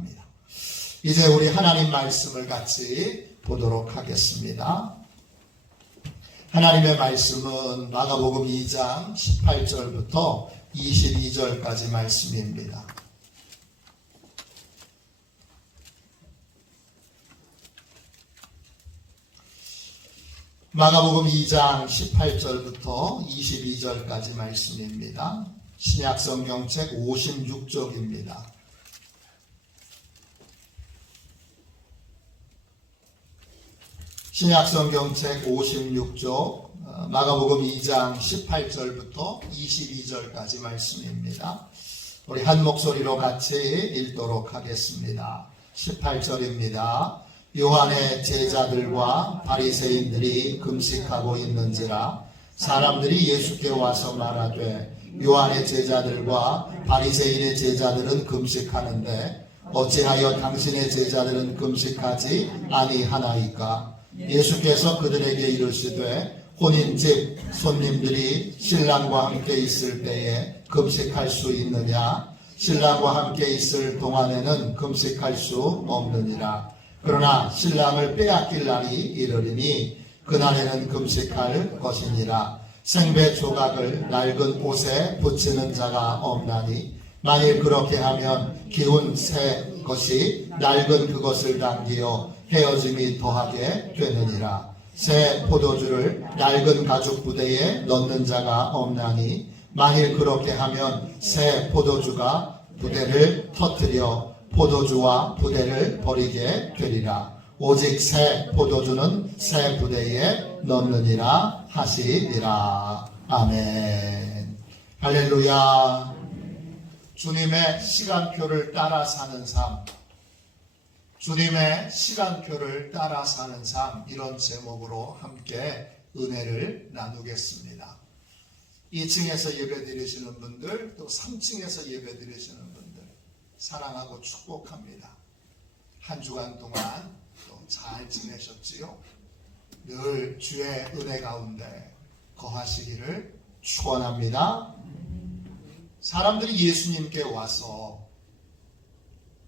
바랍니다. 이제 우리 하나님 말씀을 같이 보도록 하겠습니다. 하나님의 말씀은 마가복음 2장 18절부터 22절까지 말씀입니다. 마가복음 2장 18절부터 22절까지 말씀입니다. 신약성경책 56쪽입니다. 신약성경책 56쪽 마가복음 2장 18절부터 22절까지 말씀입니다. 우리 한 목소리로 같이 읽도록 하겠습니다. 18절입니다. 요한의 제자들과 바리새인들이 금식하고 있는지라 사람들이 예수께 와서 말하되 요한의 제자들과 바리새인의 제자들은 금식하는데 어찌하여 당신의 제자들은 금식하지 아니하나이까? 예수께서 그들에게 이르시되 혼인집 손님들이 신랑과 함께 있을 때에 금식할 수 있느냐? 신랑과 함께 있을 동안에는 금식할 수 없느니라. 그러나 신랑을 빼앗길 날이 이르리니 그날에는 금식할 것이니라. 생배 조각을 낡은 옷에 붙이는 자가 없나니 만일 그렇게 하면 기운 새 것이 낡은 그것을 당기어 헤어짐이 더하게 되느니라. 새 포도주를 낡은 가죽 부대에 넣는 자가 없나니 만일 그렇게 하면 새 포도주가 부대를 터뜨려 포도주와 부대를 버리게 되리라. 오직 새 포도주는 새 부대에 넣느니라 하시니라. 아멘. 할렐루야. 주님의 시간표를 따라 사는 삶, 주님의 시간표를 따라 사는 삶, 이런 제목으로 함께 은혜를 나누겠습니다. 2층에서 예배 드리시는 분들, 또 3층에서 예배 드리시는 분들 사랑하고 축복합니다. 한 주간 동안 또 잘 지내셨지요? 늘 주의 은혜 가운데 거하시기를 축원합니다. 사람들이 예수님께 와서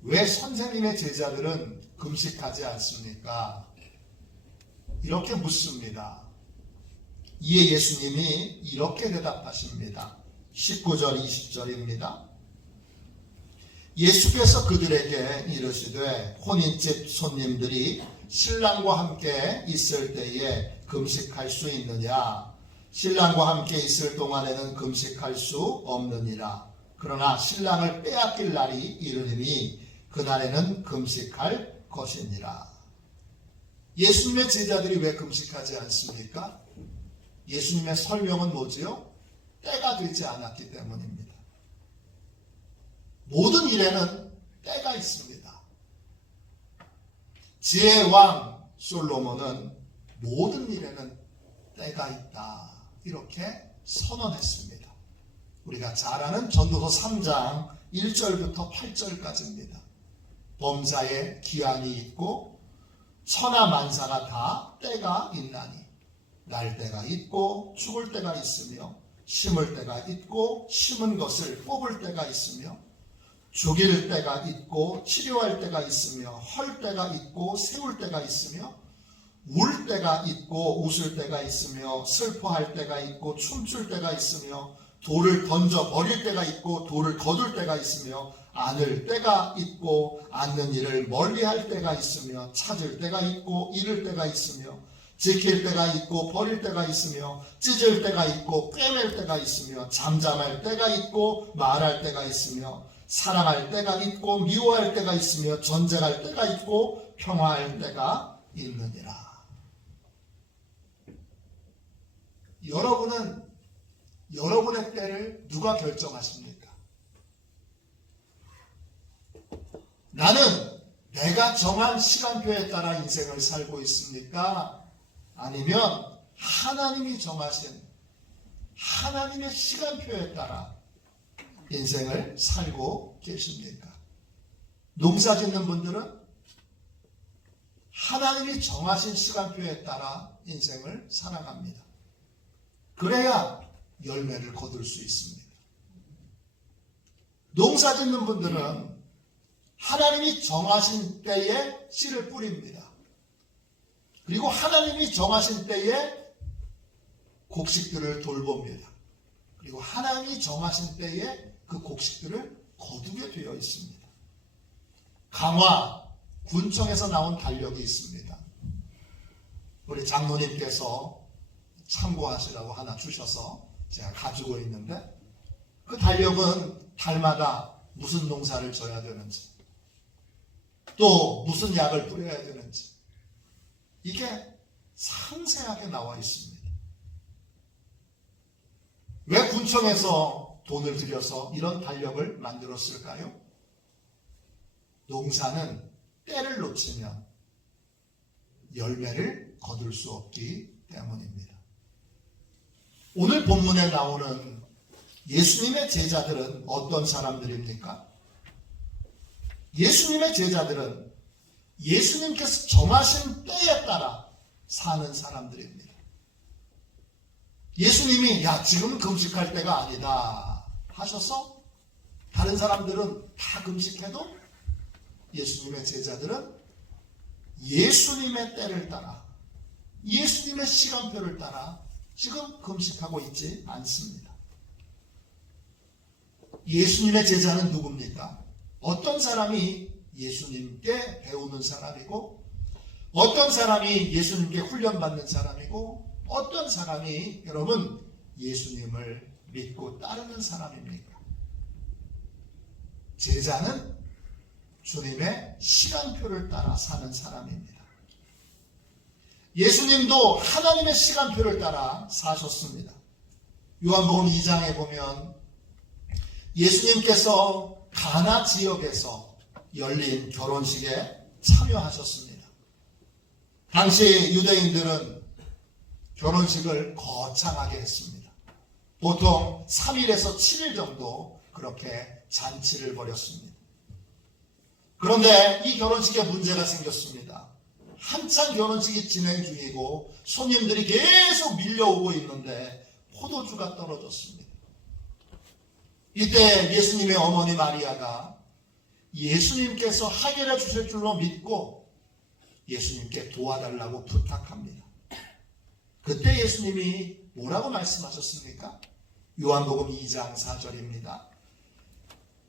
왜 선생님의 제자들은 금식하지 않습니까? 이렇게 묻습니다. 이에 예수님이 이렇게 대답하십니다. 19절 20절입니다. 예수께서 그들에게 이르시되 혼인집 손님들이 신랑과 함께 있을 때에 금식할 수 있느냐? 신랑과 함께 있을 동안에는 금식할 수 없느니라. 그러나 신랑을 빼앗길 날이 이르리니 그날에는 금식할 것이니라. 예수님의 제자들이 왜 금식하지 않습니까? 예수님의 설명은 뭐지요? 때가 되지 않았기 때문입니다. 모든 일에는 때가 있습니다. 지혜의 왕 솔로몬은 모든 일에는 때가 있다, 이렇게 선언했습니다. 우리가 잘 아는 전도서 3장 1절부터 8절까지입니다. 범사에 기한이 있고 천하 만사가 다 때가 있나니 날 때가 있고 죽을 때가 있으며 심을 때가 있고 심은 것을 뽑을 때가 있으며 죽일 때가 있고 치료할 때가 있으며 헐 때가 있고 세울 때가 있으며 울 때가 있고 웃을 때가 있으며 슬퍼할 때가 있고 춤출 때가 있으며 돌을 던져 버릴 때가 있고 돌을 거둘 때가 있으며 안을 때가 있고 앉는 일을 멀리할 때가 있으며 찾을 때가 있고 잃을 때가 있으며 지킬 때가 있고 버릴 때가 있으며 찢을 때가 있고 꿰맬 때가 있으며 잠잠할 때가 있고 말할 때가 있으며 사랑할 때가 있고 미워할 때가 있으며 전쟁할 때가 있고 평화할 때가 있느니라. 여러분은 여러분의 때를 누가 결정하십니까? 나는 내가 정한 시간표에 따라 인생을 살고 있습니까? 아니면 하나님이 정하신 하나님의 시간표에 따라 인생을 살고 계십니까? 농사 짓는 분들은 하나님이 정하신 시간표에 따라 인생을 살아갑니다. 그래야 열매를 거둘 수 있습니다. 농사 짓는 분들은 하나님이 정하신 때에 씨를 뿌립니다. 그리고 하나님이 정하신 때에 곡식들을 돌봅니다. 그리고 하나님이 정하신 때에 그 곡식들을 거두게 되어 있습니다. 강화, 군청에서 나온 달력이 있습니다. 우리 장로님께서 참고하시라고 하나 주셔서 제가 가지고 있는데, 그 달력은 달마다 무슨 농사를 져야 되는지, 또 무슨 약을 뿌려야 되는지, 이게 상세하게 나와 있습니다. 왜 군청에서 돈을 들여서 이런 달력을 만들었을까요? 농사는 때를 놓치면 열매를 거둘 수 없기 때문입니다. 오늘 본문에 나오는 예수님의 제자들은 어떤 사람들입니까? 예수님의 제자들은 예수님께서 정하신 때에 따라 사는 사람들입니다. 예수님이 지금 금식할 때가 아니다 하셔서 다른 사람들은 다 금식해도 예수님의 제자들은 예수님의 때를 따라, 예수님의 시간표를 따라 지금 금식하고 있지 않습니다. 예수님의 제자는 누굽니까? 어떤 사람이 예수님께 배우는 사람이고, 어떤 사람이 예수님께 훈련받는 사람이고, 어떤 사람이 여러분 예수님을 믿고 따르는 사람입니까? 제자는 주님의 시간표를 따라 사는 사람입니다. 예수님도 하나님의 시간표를 따라 사셨습니다. 요한복음 2장에 보면 예수님께서 가나 지역에서 열린 결혼식에 참여하셨습니다. 당시 유대인들은 결혼식을 거창하게 했습니다. 보통 3일에서 7일 정도 그렇게 잔치를 벌였습니다. 그런데 이 결혼식에 문제가 생겼습니다. 한참 결혼식이 진행 중이고 손님들이 계속 밀려오고 있는데 포도주가 떨어졌습니다. 이때 예수님의 어머니 마리아가 예수님께서 해결해 주실 줄로 믿고 예수님께 도와달라고 부탁합니다. 그때 예수님이 뭐라고 말씀하셨습니까? 요한복음 2장 4절입니다.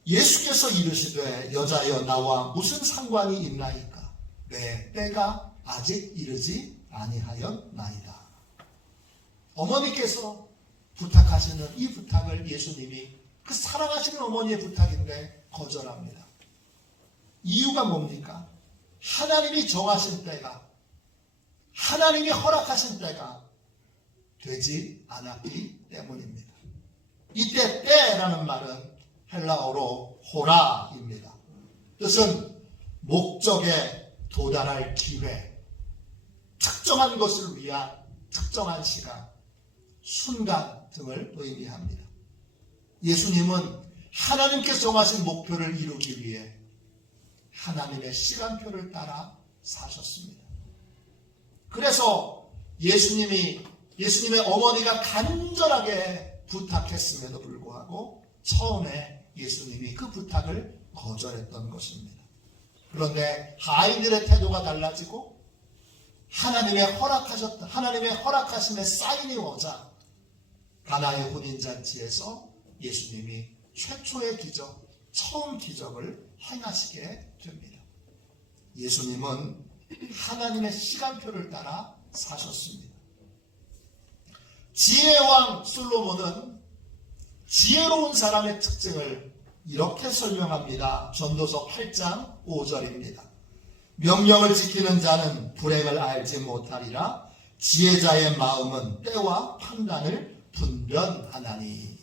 예수께서 이르시되 여자여 나와 무슨 상관이 있나이까? 내 때가 아직 이르지 아니하였나이다. 어머니께서 부탁하시는 이 부탁을 예수님이 그 사랑하시는 어머니의 부탁인데 거절합니다. 이유가 뭡니까? 하나님이 정하신 때가, 하나님이 허락하신 때가 되지 않았기 때문입니다. 이때 때라는 말은 헬라어로 호라입니다. 뜻은 목적에 도달할 기회, 특정한 것을 위한 특정한 시간, 순간 등을 의미합니다. 예수님은 하나님께서 정하신 목표를 이루기 위해 하나님의 시간표를 따라 사셨습니다. 그래서 예수님의 어머니가 간절하게 부탁했음에도 불구하고 처음에 예수님이 그 부탁을 거절했던 것입니다. 그런데 아이들의 태도가 달라지고 하나님의 허락하심의 사인이 오자 가나의 혼인잔치에서 예수님이 최초의 기적, 처음 기적을 행하시게 됩니다. 예수님은 하나님의 시간표를 따라 사셨습니다. 지혜왕 솔로몬은 지혜로운 사람의 특징을 이렇게 설명합니다. 전도서 8장 5절입니다. 명령을 지키는 자는 불행을 알지 못하리라. 지혜자의 마음은 때와 판단을 분별하나니.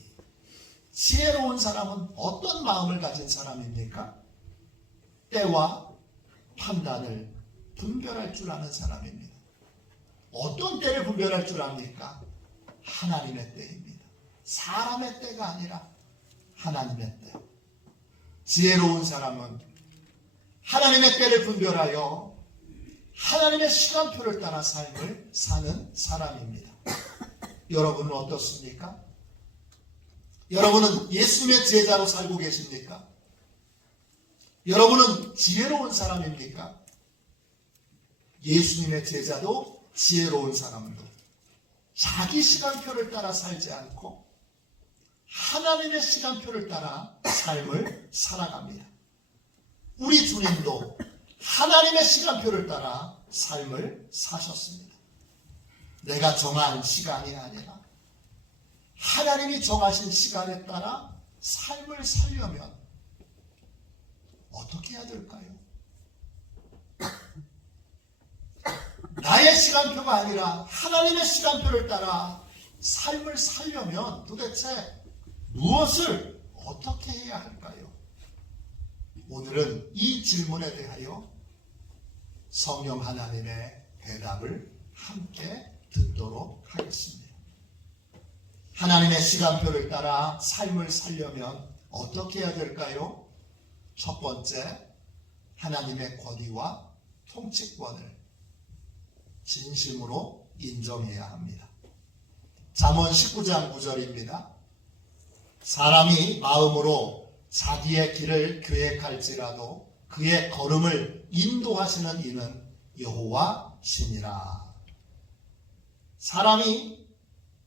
지혜로운 사람은 어떤 마음을 가진 사람입니까? 때와 판단을 분별할 줄 아는 사람입니다. 어떤 때를 분별할 줄 압니까? 하나님의 때입니다. 사람의 때가 아니라 하나님의 때. 지혜로운 사람은 하나님의 때를 분별하여 하나님의 시간표를 따라 삶을 사는 사람입니다. 여러분은 어떻습니까? 여러분은 예수님의 제자로 살고 계십니까? 여러분은 지혜로운 사람입니까? 예수님의 제자도 지혜로운 사람도 자기 시간표를 따라 살지 않고 하나님의 시간표를 따라 삶을 살아갑니다. 우리 주님도 하나님의 시간표를 따라 삶을 사셨습니다. 내가 정한 시간이 아니라 하나님이 정하신 시간에 따라 삶을 살려면 어떻게 해야 될까요? 나의 시간표가 아니라 하나님의 시간표를 따라 삶을 살려면 도대체 무엇을 어떻게 해야 할까요? 오늘은 이 질문에 대하여 성령 하나님의 대답을 함께 듣도록 하겠습니다. 하나님의 시간표를 따라 삶을 살려면 어떻게 해야 될까요? 첫 번째, 하나님의 권위와 통치권을 진심으로 인정해야 합니다. 잠언 19장 9절입니다. 사람이 마음으로 자기의 길을 계획할지라도 그의 걸음을 인도하시는 이는 여호와 신이라. 사람이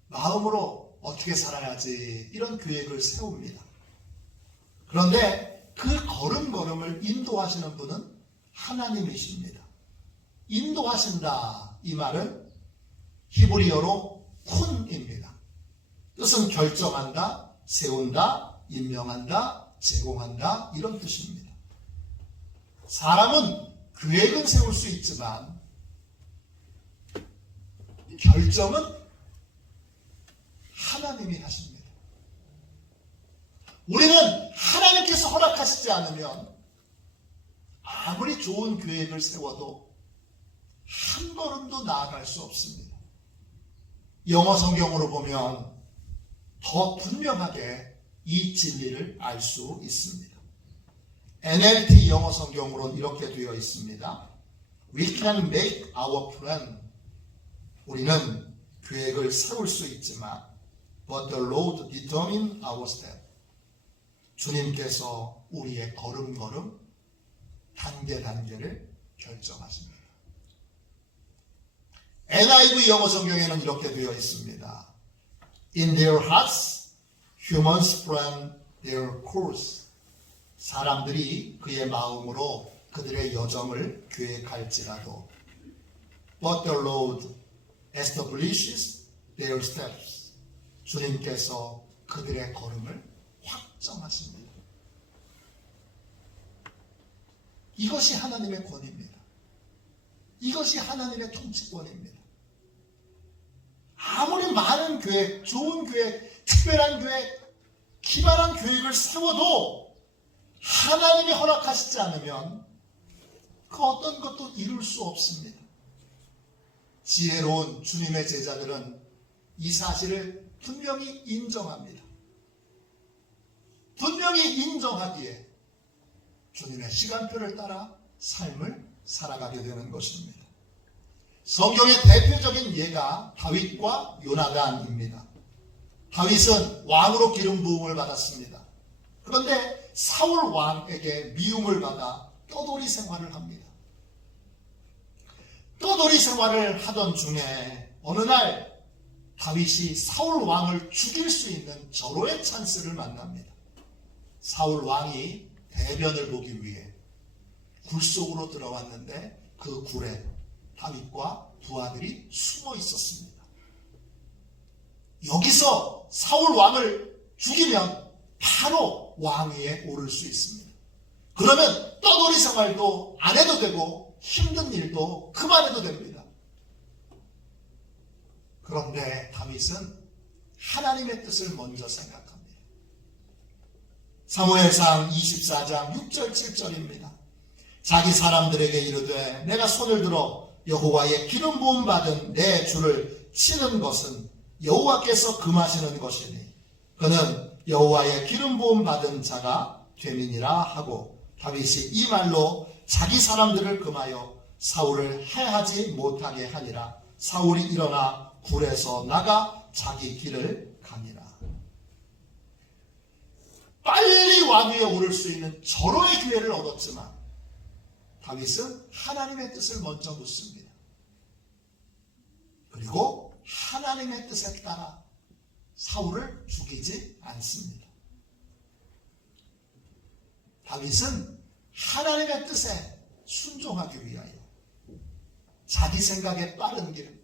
마음으로 어떻게 살아야지 이런 계획을 세웁니다. 그런데 그 걸음걸음을 인도하시는 분은 하나님이십니다. 인도하신다, 이 말은 히브리어로 쿤입니다. 뜻은 결정한다, 세운다, 임명한다, 제공한다, 이런 뜻입니다. 사람은 계획은 세울 수 있지만 결정은 하나님이 하십니다. 우리는 하나님께서 허락하시지 않으면 아무리 좋은 계획을 세워도 한 걸음도 나아갈 수 없습니다. 영어 성경으로 보면 더 분명하게 이 진리를 알 수 있습니다. NLT 영어 성경으로는 이렇게 되어 있습니다. We can make our plan. 우리는 계획을 세울 수 있지만 But the Lord determines our step. 주님께서 우리의 걸음걸음, 단계단계를 결정하십니다. NIV 영어 성경에는 이렇게 되어 있습니다. In their hearts, humans plan their course. 사람들이 그의 마음으로 그들의 여정을 계획할지라도 But the Lord establishes their steps. 주님께서 그들의 걸음을 확정하십니다. 이것이 하나님의 권위입니다. 이것이 하나님의 통치권입니다. 아무리 많은 계획, 좋은 계획, 특별한 계획, 기발한 계획을 세워도 하나님이 허락하시지 않으면 그 어떤 것도 이룰 수 없습니다. 지혜로운 주님의 제자들은 이 사실을 분명히 인정합니다. 분명히 인정하기에 주님의 시간표를 따라 삶을 살아가게 되는 것입니다. 성경의 대표적인 예가 다윗과 요나단입니다. 다윗은 왕으로 기름 부음을 받았습니다. 그런데 사울 왕에게 미움을 받아 떠돌이 생활을 합니다. 떠돌이 생활을 하던 중에 어느 날 다윗이 사울 왕을 죽일 수 있는 절호의 찬스를 만납니다. 사울 왕이 대변을 보기 위해 굴 속으로 들어왔는데 그 굴에 다윗과 두 아들이 숨어 있었습니다. 여기서 사울 왕을 죽이면 바로 왕위에 오를 수 있습니다. 그러면 떠돌이 생활도 안 해도 되고 힘든 일도 그만해도 됩니다. 그런데 다윗은 하나님의 뜻을 먼저 생각합니다. 사무엘상 24장 6절 7절입니다. 자기 사람들에게 이르되 내가 손을 들어 여호와의 기름 부음 받은 내 주를 치는 것은 여호와께서 금하시는 것이니 그는 여호와의 기름 부음 받은 자가 됨이니라 하고 다윗이 이 말로 자기 사람들을 금하여 사울을 해하지 못하게 하니라. 사울이 일어나 굴에서 나가 자기 길을 가니라. 빨리 왕위에 오를 수 있는 절호의 기회를 얻었지만 다윗은 하나님의 뜻을 먼저 묻습니다. 그리고 하나님의 뜻에 따라 사울을 죽이지 않습니다. 다윗은 하나님의 뜻에 순종하기 위하여 자기 생각에 빠른 길,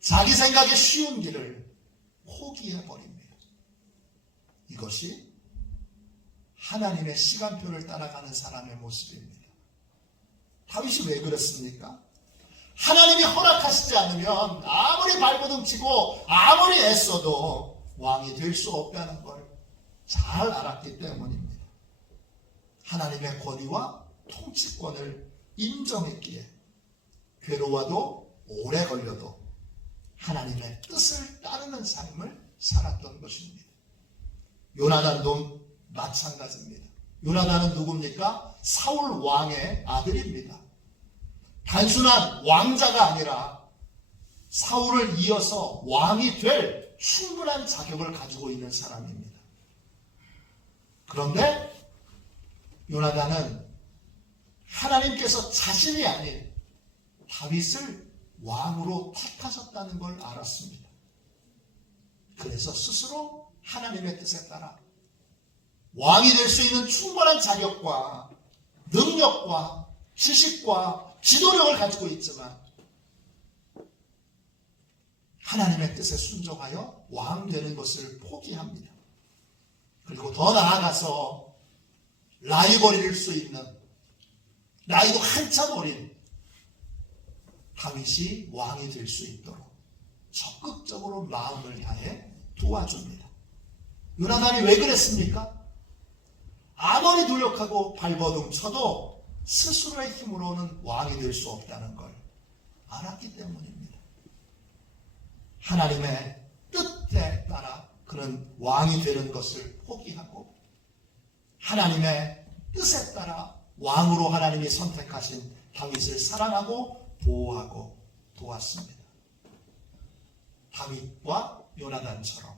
자기 생각에 쉬운 길을 포기해버립니다. 이것이 하나님의 시간표를 따라가는 사람의 모습입니다. 다윗이 왜 그랬습니까? 하나님이 허락하시지 않으면 아무리 발버둥치고 아무리 애써도 왕이 될 수 없다는 걸 잘 알았기 때문입니다. 하나님의 권위와 통치권을 인정했기에 괴로워도 오래 걸려도 하나님의 뜻을 따르는 삶을 살았던 것입니다. 요나단도 마찬가지입니다. 요나단은 누굽니까? 사울 왕의 아들입니다. 단순한 왕자가 아니라 사울을 이어서 왕이 될 충분한 자격을 가지고 있는 사람입니다. 그런데 요나단은 하나님께서 자신이 아닌 다윗을 왕으로 택하셨다는 걸 알았습니다. 그래서 스스로 하나님의 뜻에 따라 왕이 될 수 있는 충분한 자격과 능력과 지식과 지도력을 가지고 있지만 하나님의 뜻에 순종하여 왕 되는 것을 포기합니다. 그리고 더 나아가서 라이벌일 수 있는 나이도 한참 어린 다윗이 왕이 될 수 있도록 적극적으로 마음을 다해 도와줍니다. 요나단이 왜 그랬습니까? 아무리 노력하고 발버둥 쳐도 스스로의 힘으로는 왕이 될 수 없다는 걸 알았기 때문입니다. 하나님의 뜻에 따라 그는 왕이 되는 것을 포기하고 하나님의 뜻에 따라 왕으로 하나님이 선택하신 다윗을 사랑하고 보호하고 도왔습니다. 다윗과 요나단처럼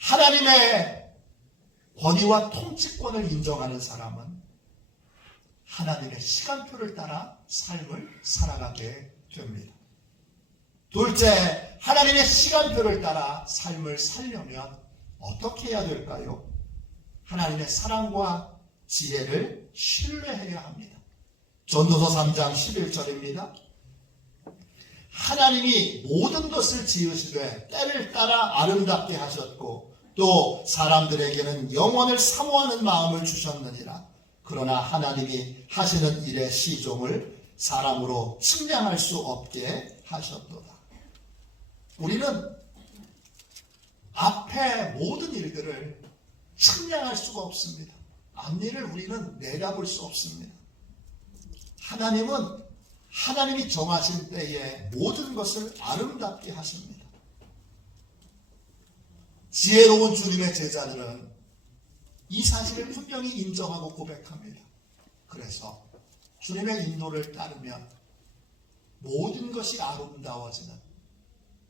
하나님의 권위와 통치권을 인정하는 사람은 하나님의 시간표를 따라 삶을 살아가게 됩니다. 둘째, 하나님의 시간표를 따라 삶을 살려면 어떻게 해야 될까요? 하나님의 사랑과 지혜를 신뢰해야 합니다. 전도서 3장 11절입니다. 하나님이 모든 것을 지으시되 때를 따라 아름답게 하셨고 또 사람들에게는 영원을 사모하는 마음을 주셨느니라. 그러나 하나님이 하시는 일의 시종을 사람으로 측량할 수 없게 하셨도다. 우리는 앞에 모든 일들을 측량할 수가 없습니다. 앞일을 우리는 내다볼 수 없습니다. 하나님은 하나님이 정하신 때에 모든 것을 아름답게 하십니다. 지혜로운 주님의 제자들은 이 사실을 분명히 인정하고 고백합니다. 그래서 주님의 인도를 따르면 모든 것이 아름다워지는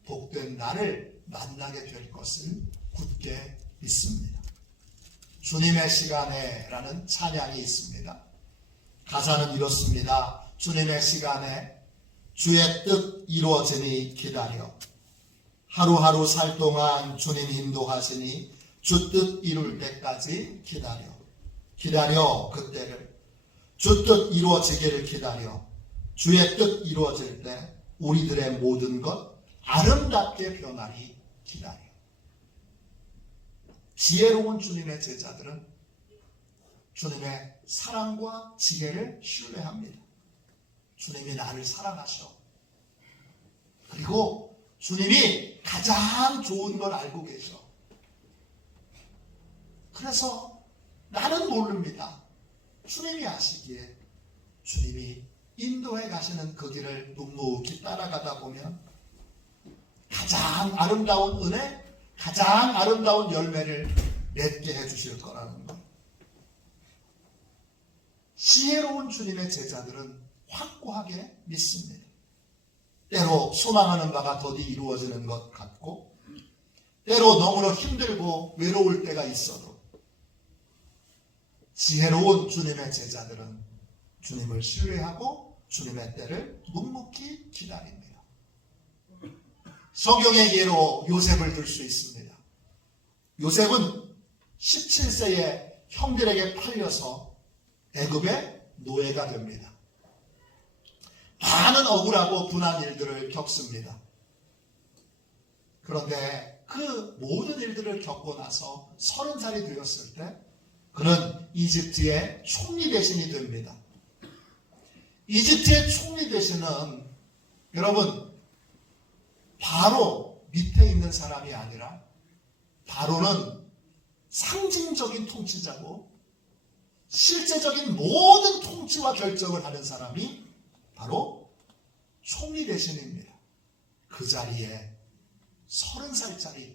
복된 나를 만나게 될 것을 굳게 믿습니다. 주님의 시간에 라는 찬양이 있습니다. 가사는 이렇습니다. 주님의 시간에 주의 뜻 이루어지니 기다려. 하루하루 살 동안 주님 인도하시니 주 뜻 이룰 때까지 기다려. 기다려 그때를. 주 뜻 이루어지기를 기다려. 주의 뜻 이루어질 때 우리들의 모든 것 아름답게 변하리 기다려. 지혜로운 주님의 제자들은 주님의 사랑과 지혜를 신뢰합니다. 주님이 나를 사랑하셔. 그리고 주님이 가장 좋은 걸 알고 계셔. 그래서 나는 모릅니다. 주님이 아시기에 주님이 인도해 가시는 그 길을 묵묵히 따라가다 보면 가장 아름다운 은혜, 가장 아름다운 열매를 맺게 해주실 거라는 것. 지혜로운 주님의 제자들은 확고하게 믿습니다. 때로 소망하는 바가 더디 이루어지는 것 같고 때로 너무나 힘들고 외로울 때가 있어도 지혜로운 주님의 제자들은 주님을 신뢰하고 주님의 때를 묵묵히 기다립니다. 성경의 예로 요셉을 들 수 있습니다. 요셉은 17세에 형들에게 팔려서 애굽의 노예가 됩니다. 많은 억울하고 분한 일들을 겪습니다. 그런데 그 모든 일들을 겪고 나서 30살이 되었을 때 그는 이집트의 총리 대신이 됩니다. 이집트의 총리 대신은 여러분 바로 밑에 있는 사람이 아니라 바로는 상징적인 통치자고 실제적인 모든 통치와 결정을 하는 사람이 바로 총리 대신입니다. 그 자리에 30살짜리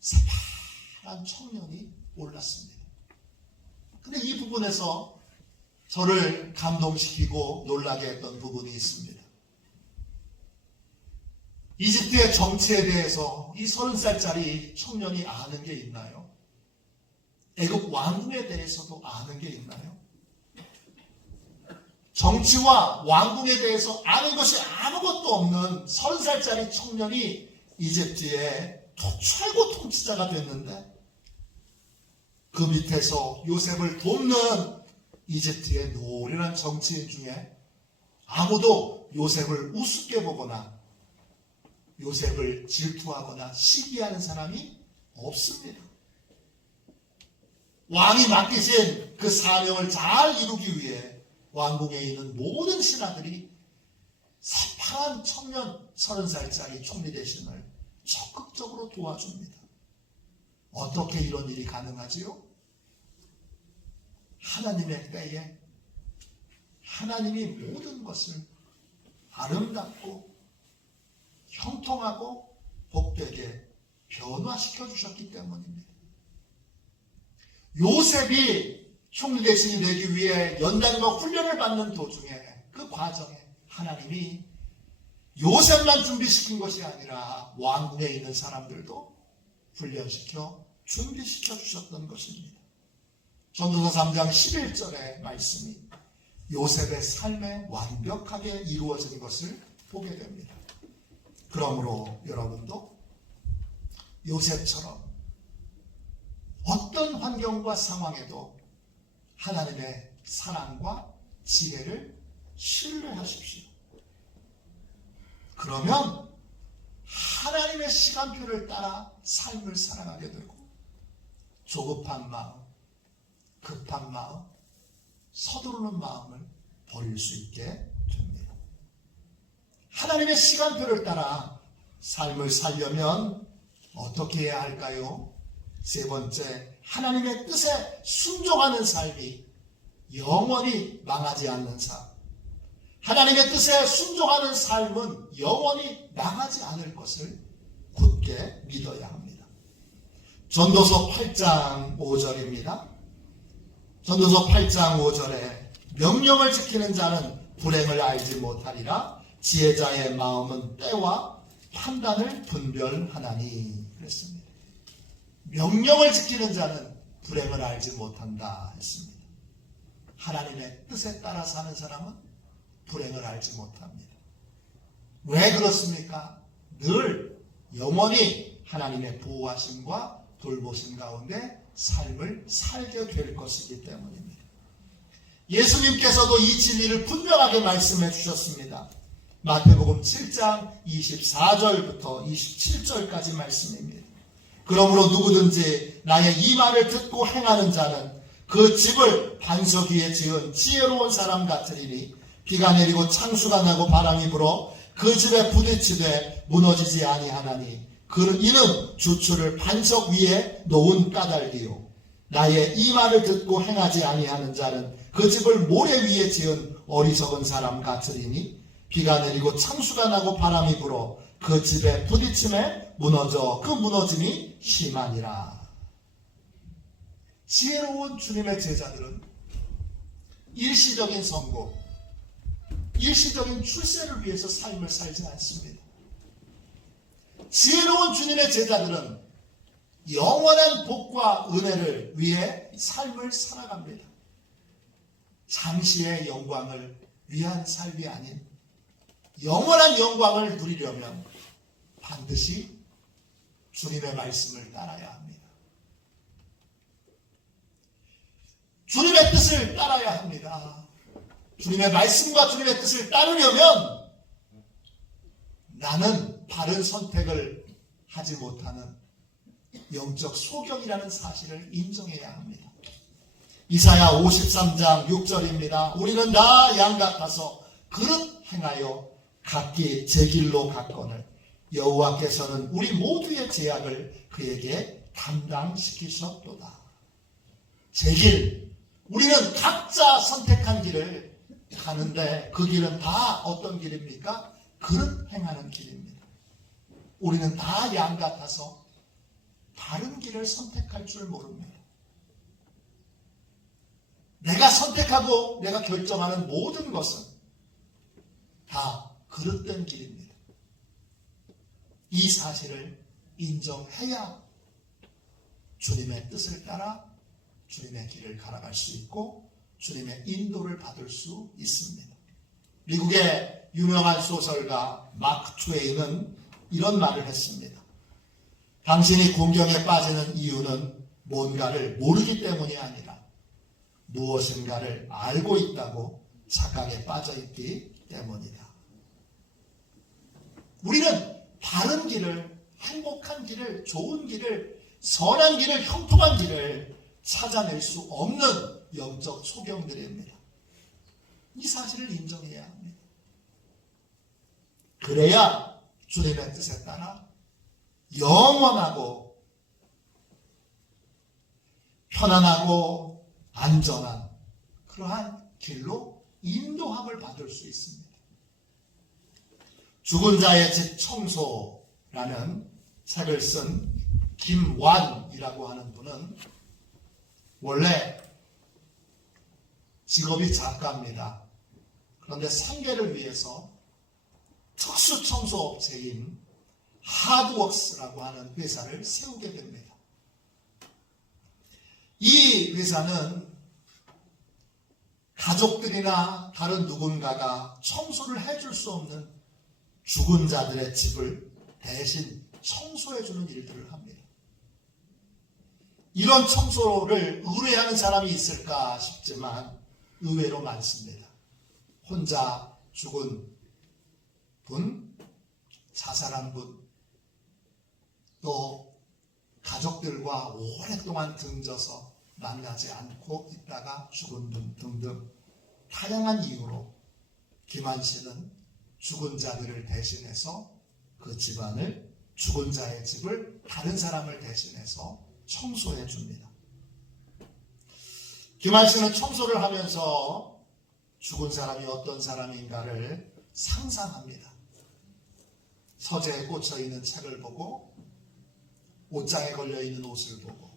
새파란 청년이 올랐습니다. 근데 이 부분에서 저를 감동시키고 놀라게 했던 부분이 있습니다. 이집트의 정치에 대해서 이 30살짜리 청년이 아는 게 있나요? 애굽 왕궁에 대해서도 아는 게 있나요? 정치와 왕궁에 대해서 아는 것이 아무것도 없는 30살짜리 청년이 이집트의 최고 통치자가 됐는데 그 밑에서 요셉을 돕는 이집트의 노련한 정치인 중에 아무도 요셉을 우습게 보거나 요셉을 질투하거나 시기하는 사람이 없습니다. 왕이 맡기신 그 사명을 잘 이루기 위해 왕궁에 있는 모든 신하들이 새파란 청년 30살짜리 총리 대신을 적극적으로 도와줍니다. 어떻게 이런 일이 가능하지요? 하나님의 때에 하나님이 모든 것을 아름답고 형통하고 복되게 변화시켜 주셨기 때문입니다. 요셉이 총리 대신이 되기 위해 연단과 훈련을 받는 도중에 그 과정에 하나님이 요셉만 준비시킨 것이 아니라 왕궁에 있는 사람들도 훈련시켜 준비시켜 주셨던 것입니다. 전도서 3장 11절의 말씀이 요셉의 삶에 완벽하게 이루어진 것을 보게 됩니다. 그러므로 여러분도 요셉처럼 어떤 환경과 상황에도 하나님의 사랑과 지혜를 신뢰하십시오. 그러면 하나님의 시간표를 따라 삶을 살아가게 되고 조급한 마음, 급한 마음, 서두르는 마음을 버릴 수 있게 됩니다. 하나님의 시간표를 따라 삶을 살려면 어떻게 해야 할까요? 세 번째, 하나님의 뜻에 순종하는 삶이 영원히 망하지 않는 삶. 하나님의 뜻에 순종하는 삶은 영원히 망하지 않을 것을 굳게 믿어야 합니다. 전도서 8장 5절입니다. 전도서 8장 5절에 명령을 지키는 자는 불행을 알지 못하리라. 지혜자의 마음은 때와 판단을 분별하나니 그랬습니다. 명령을 지키는 자는 불행을 알지 못한다 했습니다. 하나님의 뜻에 따라 사는 사람은 불행을 알지 못합니다. 왜 그렇습니까? 늘 영원히 하나님의 보호하심과 돌보심 가운데 삶을 살게 될 것이기 때문입니다. 예수님께서도 이 진리를 분명하게 말씀해 주셨습니다. 마태복음 7장 24절부터 27절까지 말씀입니다. 그러므로 누구든지 나의 이 말을 듣고 행하는 자는 그 집을 반석 위에 지은 지혜로운 사람 같으리니 비가 내리고 창수가 나고 바람이 불어 그 집에 부딪히되 무너지지 아니하나니 이는 주추를 반석 위에 놓은 까닭이요 나의 이 말을 듣고 행하지 아니하는 자는 그 집을 모래 위에 지은 어리석은 사람 같으리니 비가 내리고 창수가 나고 바람이 불어 그 집에 부딪힘에 무너져 그 무너짐이 심하니라. 지혜로운 주님의 제자들은 일시적인 성공, 일시적인 출세를 위해서 삶을 살지 않습니다. 지혜로운 주님의 제자들은 영원한 복과 은혜를 위해 삶을 살아갑니다. 잠시의 영광을 위한 삶이 아닌 영원한 영광을 누리려면 반드시 주님의 말씀을 따라야 합니다. 주님의 뜻을 따라야 합니다. 주님의 말씀과 주님의 뜻을 따르려면 나는 바른 선택을 하지 못하는 영적 소경이라는 사실을 인정해야 합니다. 이사야 53장 6절입니다. 우리는 다 양 같아서 그릇 행하여 각기 제 길로 갔거늘 여호와께서는 우리 모두의 죄악을 그에게 감당시키셨도다. 제 길, 우리는 각자 선택한 길을 가는데 그 길은 다 어떤 길입니까? 그릇 행하는 길입니다. 우리는 다 양 같아서 다른 길을 선택할 줄 모릅니다. 내가 선택하고 내가 결정하는 모든 것은 다 그릇된 길입니다. 이 사실을 인정해야 주님의 뜻을 따라 주님의 길을 걸어갈 수 있고 주님의 인도를 받을 수 있습니다. 미국의 유명한 소설가 마크 트웨인은 이런 말을 했습니다. 당신이 공경에 빠지는 이유는 뭔가를 모르기 때문이 아니라 무엇인가를 알고 있다고 착각에 빠져있기 때문이다. 우리는 바른 길을, 행복한 길을, 좋은 길을, 선한 길을, 형통한 길을 찾아낼 수 없는 영적 소경들입니다. 이 사실을 인정해야 합니다. 그래야 주님의 뜻에 따라 영원하고 편안하고 안전한 그러한 길로 인도함을 받을 수 있습니다. 죽은 자의 집 청소라는 책을 쓴 김완이라고 하는 분은 원래 직업이 작가입니다. 그런데 생계를 위해서 특수 청소업체인 하드웍스라고 하는 회사를 세우게 됩니다. 이 회사는 가족들이나 다른 누군가가 청소를 해줄 수 없는 죽은 자들의 집을 대신 청소해주는 일들을 합니다. 이런 청소를 의뢰하는 사람이 있을까 싶지만 의외로 많습니다. 혼자 죽은 분, 자살한 분, 또 가족들과 오랫동안 등져서 만나지 않고 있다가 죽은 분 등등 다양한 이유로 김한 씨는 죽은 자들을 대신해서 그 집안을, 죽은 자의 집을 다른 사람을 대신해서 청소해 줍니다. 김한 씨는 청소를 하면서 죽은 사람이 어떤 사람인가를 상상합니다. 서재에 꽂혀 있는 책을 보고 옷장에 걸려 있는 옷을 보고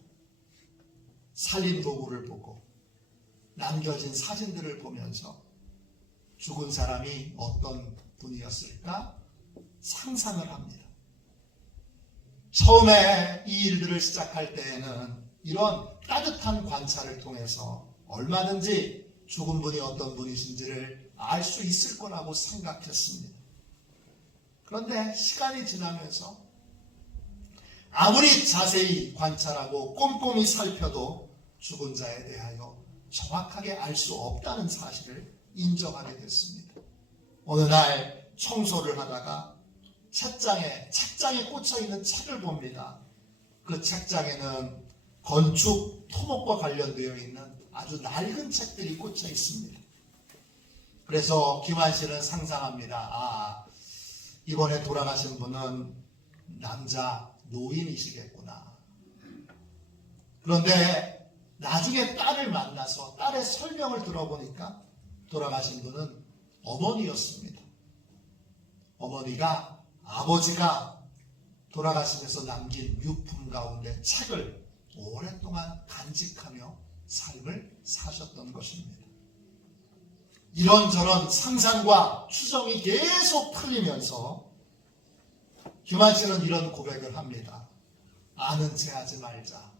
살림 도구를 보고 남겨진 사진들을 보면서 죽은 사람이 어떤 분이었을까 상상을 합니다. 처음에 이 일들을 시작할 때에는 이런 따뜻한 관찰을 통해서 얼마든지 죽은 분이 어떤 분이신지를 알 수 있을 거라고 생각했습니다. 그런데 시간이 지나면서 아무리 자세히 관찰하고 꼼꼼히 살펴도 죽은 자에 대하여 정확하게 알 수 없다는 사실을 인정하게 됐습니다. 어느 날 청소를 하다가 책장에 꽂혀있는 책을 봅니다. 그 책장에는 건축, 토목과 관련되어 있는 아주 낡은 책들이 꽂혀 있습니다. 그래서 김한 씨는 상상합니다. 이번에 돌아가신 분은 남자 노인이시겠구나. 그런데 나중에 딸을 만나서 딸의 설명을 들어보니까 돌아가신 분은 어머니였습니다. 어머니가 아버지가 돌아가시면서 남긴 유품 가운데 책을 오랫동안 간직하며 삶을 사셨던 것입니다. 이런저런 상상과 추정이 계속 풀리면서 김한 씨는 이런 고백을 합니다. 아는 체 하지 말자.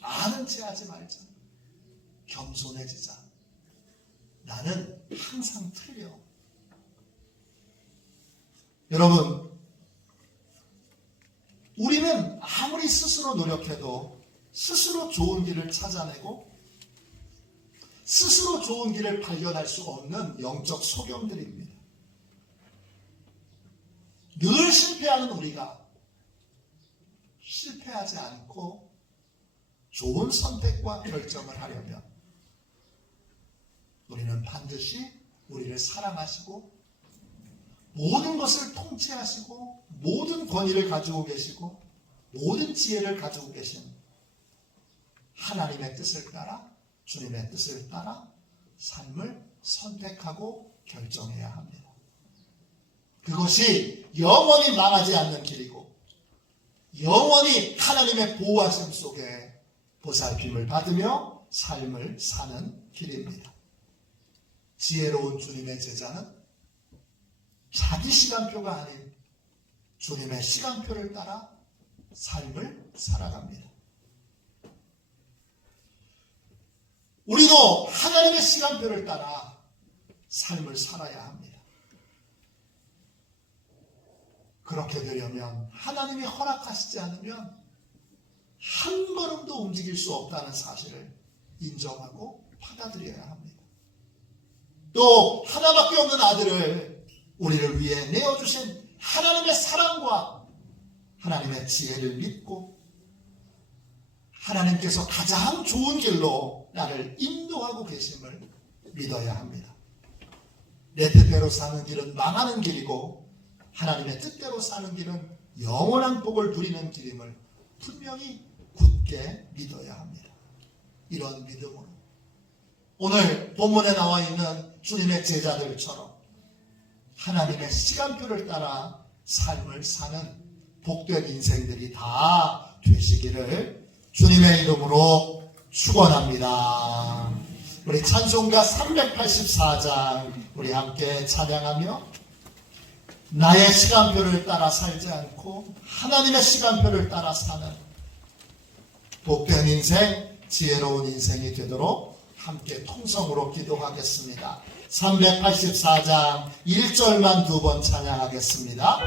아는 체 하지 말자. 겸손해지자. 나는 항상 틀려. 여러분, 우리는 아무리 스스로 노력해도 스스로 좋은 길을 찾아내고 스스로 좋은 길을 발견할 수 없는 영적 소경들입니다. 늘 실패하는 우리가 실패하지 않고 좋은 선택과 결정을 하려면 우리는 반드시 우리를 사랑하시고 모든 것을 통치하시고 모든 권위를 가지고 계시고 모든 지혜를 가지고 계신 하나님의 뜻을 따라 주님의 뜻을 따라 삶을 선택하고 결정해야 합니다. 그것이 영원히 망하지 않는 길이고 영원히 하나님의 보호하심 속에 보살핌을 받으며 삶을 사는 길입니다. 지혜로운 주님의 제자는 자기 시간표가 아닌 주님의 시간표를 따라 삶을 살아갑니다. 우리도 하나님의 시간표를 따라 삶을 살아야 합니다. 그렇게 되려면 하나님이 허락하시지 않으면 한 걸음도 움직일 수 없다는 사실을 인정하고 받아들여야 합니다. 또 하나밖에 없는 아들을 우리를 위해 내어주신 하나님의 사랑과 하나님의 지혜를 믿고 하나님께서 가장 좋은 길로 나를 인도하고 계심을 믿어야 합니다. 내 뜻대로 사는 길은 망하는 길이고 하나님의 뜻대로 사는 길은 영원한 복을 누리는 길임을 분명히 굳게 믿어야 합니다. 이런 믿음으로 오늘 본문에 나와 있는 주님의 제자들처럼 하나님의 시간표를 따라 삶을 사는 복된 인생들이 다 되시기를 주님의 이름으로 축원합니다. 우리 찬송가 384장 우리 함께 찬양하며 나의 시간표를 따라 살지 않고 하나님의 시간표를 따라 사는 복된 인생, 지혜로운 인생이 되도록 함께 통성으로 기도하겠습니다. 384장 1절만 두 번 찬양하겠습니다.